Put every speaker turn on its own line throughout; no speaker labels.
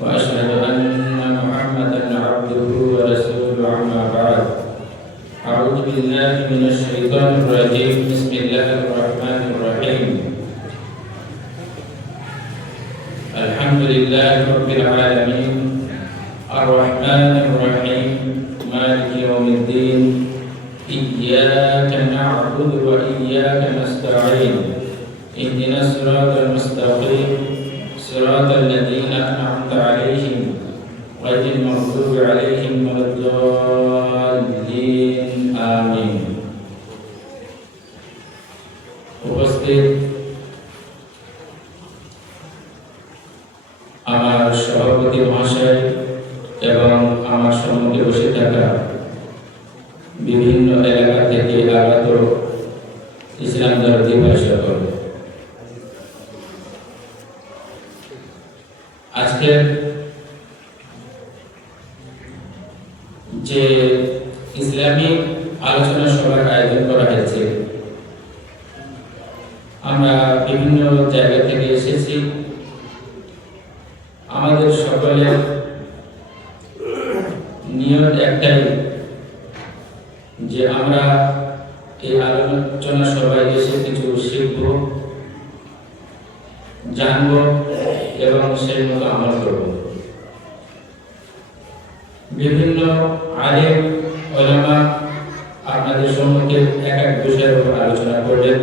وأشهد أن محمدا عبده ورسوله أما بعد. أعوذ بالله من الشيطان الرجيم. بسم الله الرحمن الرحيم. الحمد لله رب العالمين. الرحمن الرحيم. مالك يوم الدين. إياك نعبد وإياك نستعين. اهدنا الصراط المستقيم. صراط الذين أنعمت عليهم غير المغضوب عليهم ولا الضالين آمين উপস্থিত সভার আয়োজন করা হয়েছে। আমরা বিভিন্ন জায়গা থেকে এসেছি। আমাদের সকলের নিয়ত একটাই, যে আমরা এই আলোচনা সভায় এসে কিছু শিখব, জানব এবং সেই মতো আমল করব। বিভিন্ন আলেম, ওলামা আপনাদের সম্মুখে এক এক বিষয়ের উপর আলোচনা করবেন।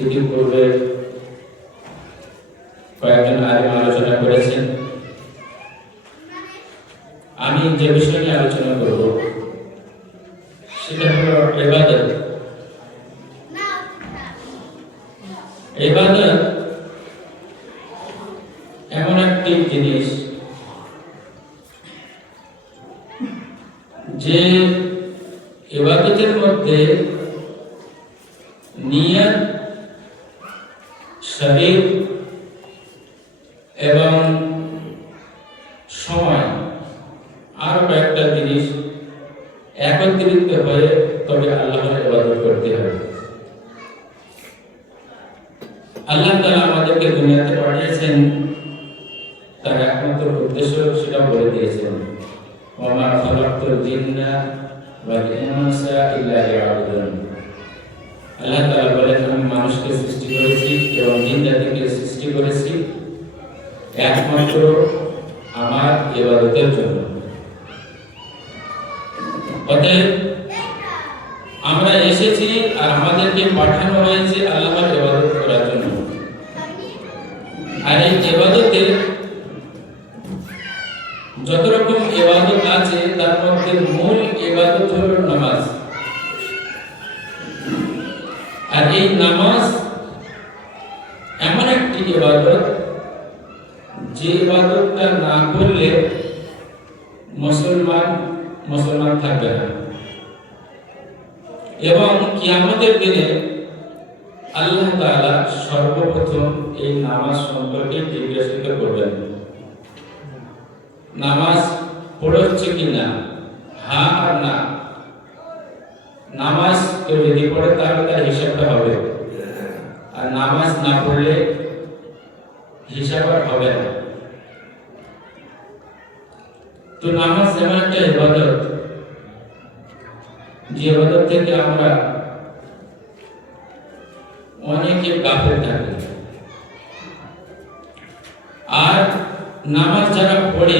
ইতিপূর্বে কয়েকজন আলেম আলোচনা করেছেন। আমি যে বিষয় নিয়ে আলোচনা করব, সেটা হলো ইবাদত ইবাদত এমন একটি জিনিস যে ইবাদতের মধ্যে নিয়ত শরীর এবং সময় আরও কয়েকটা জিনিস একত্রিত হয়ে তবে আল্লাহর ইবাদত করতে হবে। আল্লাহ তাআলা আমাদেরকে দুনিয়াতে পাঠিয়েছেন। তার একমাত্র উদ্দেশ্য সেটা বলে দিয়েছেন। ওমা খালাকতুল জিন্না ওয়াল ইনসা ইল্লা লিয়াবুদুন। আল্লাহ তাআলা বলেন, আমি মানুষকে সৃষ্টি করেছি এবং জিন জাতিকে সৃষ্টি করেছি একমাত্র আমার ইবাদতের জন্য। অতএব আমরা এসেছি আর আমাদেরকে পাঠানো হয়েছে আল্লাহর ইবাদত করার জন্য। আর এই ইবাদতে যত রকম এবাদত আছে, তার মধ্যে মূল এবাদত হলো নামাজ। এই নামাজ এমন একটি ইবাদত, যে ইবাদতটা না করলে মুসলমান মুসলমান থাকবে না। এবং কিয়ামতের দিনে আল্লাহ তাআলা সর্বপ্রথম এই নামাজ সম্পর্কে জিজ্ঞাসা করবেন। নামাজ পড়ছে কি না হ্যাঁ আর না। নামাজ কেউ যদি পড়ে তাহলে তার হিসাবটা হবে। আর নামাজ না পড়লে হিসাব আর হবে না। তো নামাজ এমন একটা ইবাদত। যে ইবাদত থেকে আমরা অনেকে গাফেল থাকি। আর নামাজ যারা পড়ে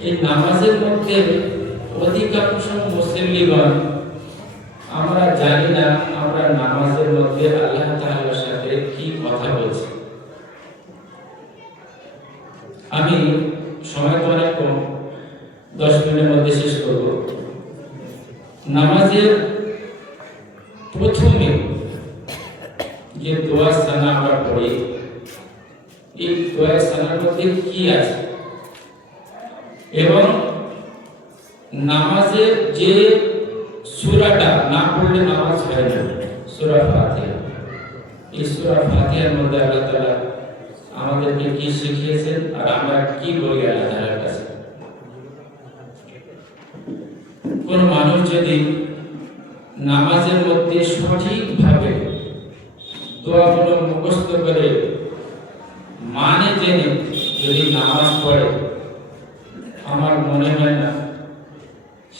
এই নামাজের মধ্যে অধিকাংশ মুসলিমগণ আমরা জানি না আমরা নামাজের মধ্যে আল্লাহ তাআলার সাথে কি কথা বলছি। আমি সময় তো অনেক কম দশ মিনিটের মধ্যে শেষ করব। নামাজের প্রথমে যে দোয়া সানা আমরা পড়ি, এই দোয়া সানার মধ্যে কি আছে? এবং নামাজের যে সূরাটা না পড়লে নামাজ হয় না, সূরা ফাতিহা। এই সূরা ফাতিহার মধ্যে আল্লাহ তাআলা আমাদেরকে কি শিখিয়েছেন আর আমরা কি বলি আল্লাহ তাআলার কাছে? কোন মানুষ যদি নামাজের মধ্যে সঠিকভাবে দোয়াগুলো মুখস্থ করে মানে জেনে যদি নামাজ পড়ে আমার মনে হয় না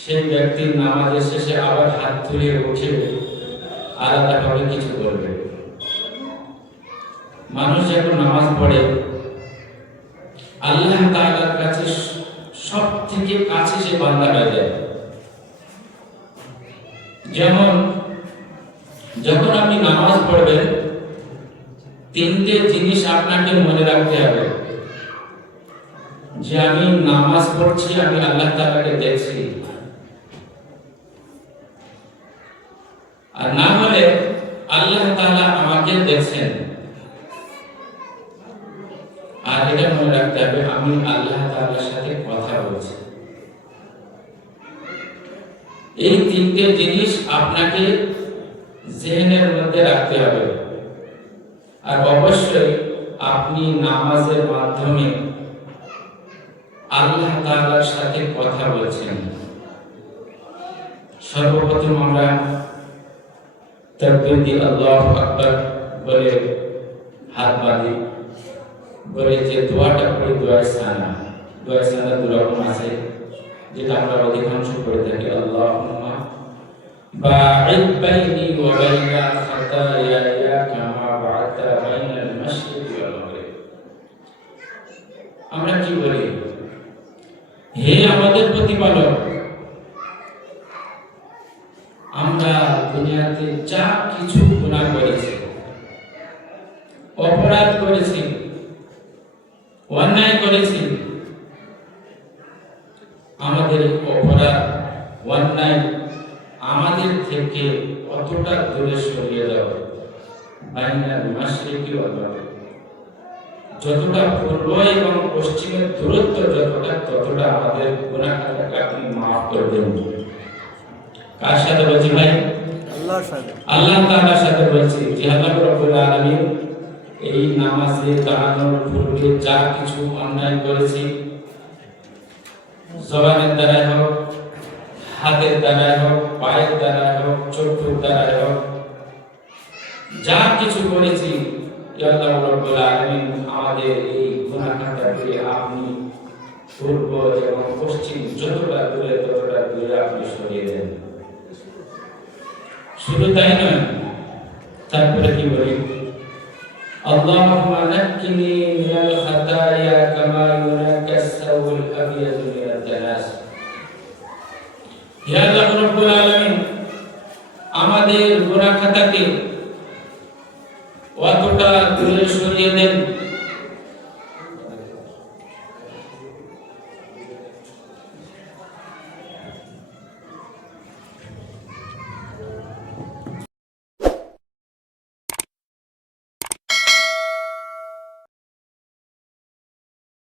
সেই ব্যক্তির নামাজের শেষে আবার হাত তুলে উঠে আলাদাভাবে কিছু করবে মানুষ যখন নামাজ পড়ে, আল্লাহ তাআলার কাছে সব থেকে কাছে সে বান্দা হয়ে যায়। যেমন, যখন আপনি নামাজ পড়বেন, তিনটে জিনিস আপনাকে মনে রাখতে হবে। যে আমি নামাজ পড়ছি, আমি আল্লাহ তাআলাকে দেখছি। আর না হলে আল্লাহ তাআলা আমাকে দেখছেন। আর এটা মনে রাখতে হবে, আমি আল্লাহ তাআলার সাথে কথা বলছি। এই তিনটে জিনিস আপনাকে জেহেনের মধ্যে রাখতে হবে। আর অবশ্যই আপনি নামাজের মাধ্যমে আল্লাহ তাআলার সাথে কথা বলছেন। সর্বপ্রথম আমরা তাকবীর দিয়ে আল্লাহু আকবার বলে হাত বাঁধি বলে যে দোয়াটা পড়ি দোয়া সানা দোয়া সানা দু রকম আছে যেটা আমরা অধিকাংশ করে থাকি আল্লাহুম্মা বা'id বাইনি ওয়া বাইনা খাতায়ায়া কামা বা'adta বাইনাল মাশরিকি ওয়াল মাগরিব আমরা কি বলি হে আমাদের প্রতিপালক আমরা দুনিয়াতে যা কিছু গুনাহ করেছি, অপরাধ করেছি, অন্যায় করেছি, আমাদের অপরাধ, অন্যায় আমাদের থেকে কতটা দূরে সরিয়ে দাও। বাইনাল মাশরিকি ওয়াল যতটা পূর্ব এবং পশ্চিমের দূরত্ব যতটা, ততটা আমাদের গুনাহ খাতাকে আপনি মাফ করে দেন কার সাথে বলছি ভাই?
আল্লাহর সাথে।
আল্লাহ তাআলার সাথে বলছি যে আল্লাহ রাব্বুল আলামিন এই নামাজে দাঁড়ানোর পূর্বে যা কিছু অন্যায় করেছি জবানের দ্বারাই হোক হাতের দ্বারাই হোক পায়ের দ্বারাই হোক চক্ষুর দ্বারাই হোক যা কিছু করেছি আল্লাহ রাব্বুল আলামিন আমাদের এই গুনাহ খাতাকে আপনি পূর্ব এবং পশ্চিম যতটা দূরে ততটা দূরে আপনি সরিয়ে দেন। শুধু তাই নয় তারপরে কি বলি اللهم نقني من الخطايا كما ينقى الثوب الابيض من الدنس হে আল্লাহ রাব্বুল আলামিন আমাদের গুনাহ খাতাকে